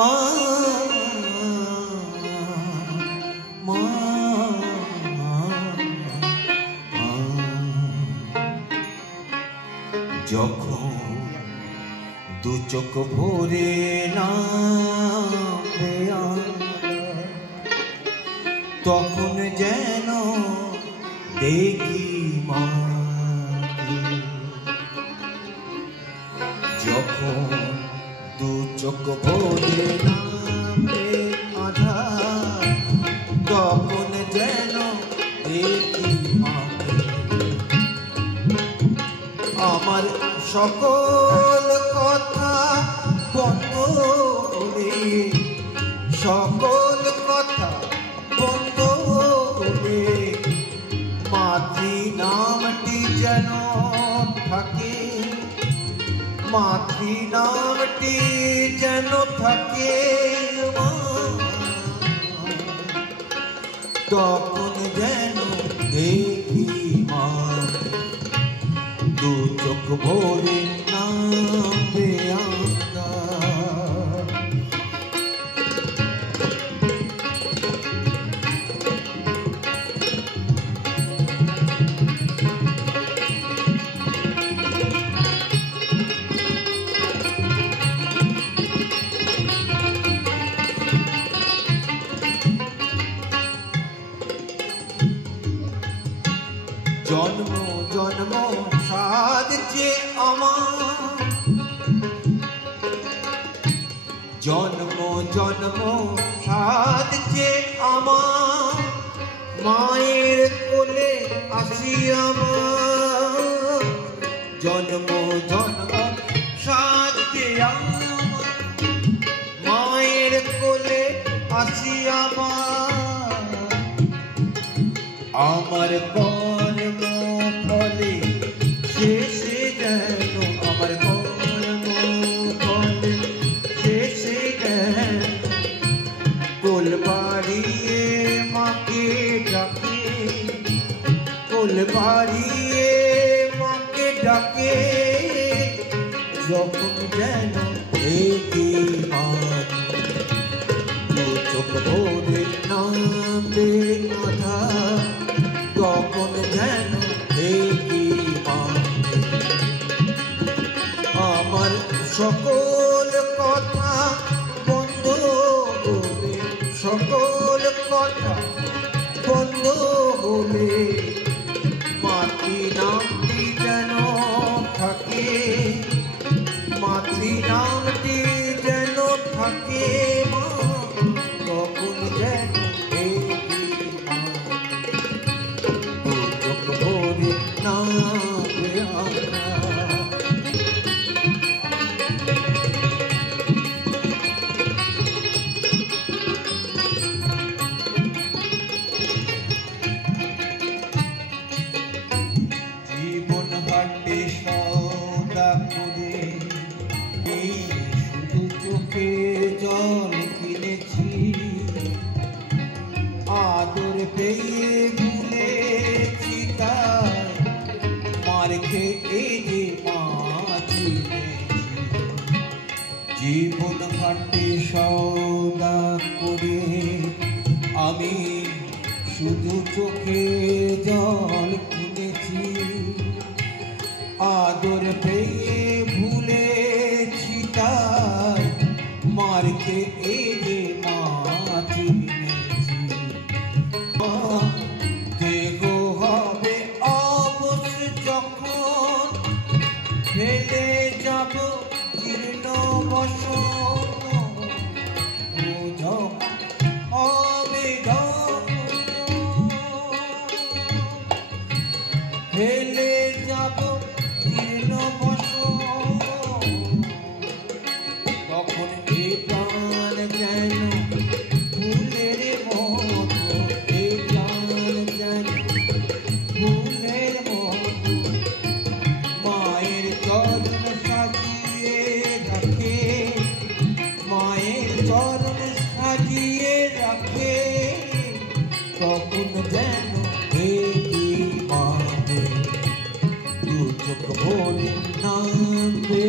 মা মা যখন দু চোখ ভরে নামবে তখন যেন দেখি মা যখন দু চোখ ভরে নামবে আধার তখন যেন দেখি মাকে আমার সকল কথা বন্ধ করে সকল কথা বন্ধ করে মাতৃ নামটি যেন থাকে মাতৃ নামটি যেন থাকে তখন যেন দেখি মা দু চোখ ভরে নামবে জন্ম জন্ম সাদ যে আমার জন্ম জন্ম সাদ যে আমার মায়ের কোলে আসি আমার জন্ম জন্ম সাদ যে আমার মায়ের কোলে আসি আমার কর্ম ফলে শেষে যেন আমার কর্ম ফলে শেষে যেন কোল বাড়িয়ে মাকে ডাকে কোল বাড়িয়ে মাকে ডাকে যখন যেন দেখি মা চোখ ভরে নামবে আধার তখন যেন দেখি মা আমার সকল কথা বন্ধ বলে সকল কথা বন্ধ বলে মাতৃ নামটি যেন থাকে মাতৃ নামটি যেন থাকে মা তখন যেন জীবন হাটে সদা করে এই শুধু চোখে জল কিনেছি আদর পেয়ে ভুলেছি তাই মার খেয়ে যে মা জীবন হাটে সদা করে আমি শুধু চোখে জল কিনেছি আদর পেয়ে ভুলেছি তাই মার খেয়ে যে মা চিনেছি দেহ হবে অবশ যখন ফেলে যাব জীর্ণ বসন ফেলে যাব জীর্ণ বসন তখন এ প্রাণ যেন ফুলের মতো এ প্রাণ যেন ফুলের মতো মায়ের চরণ সাজিয়ে রাখে মায়ের চরণ সাজিয়ে রাখে তখন যেন দেখি মাকে দু চোখ ভরে নামবে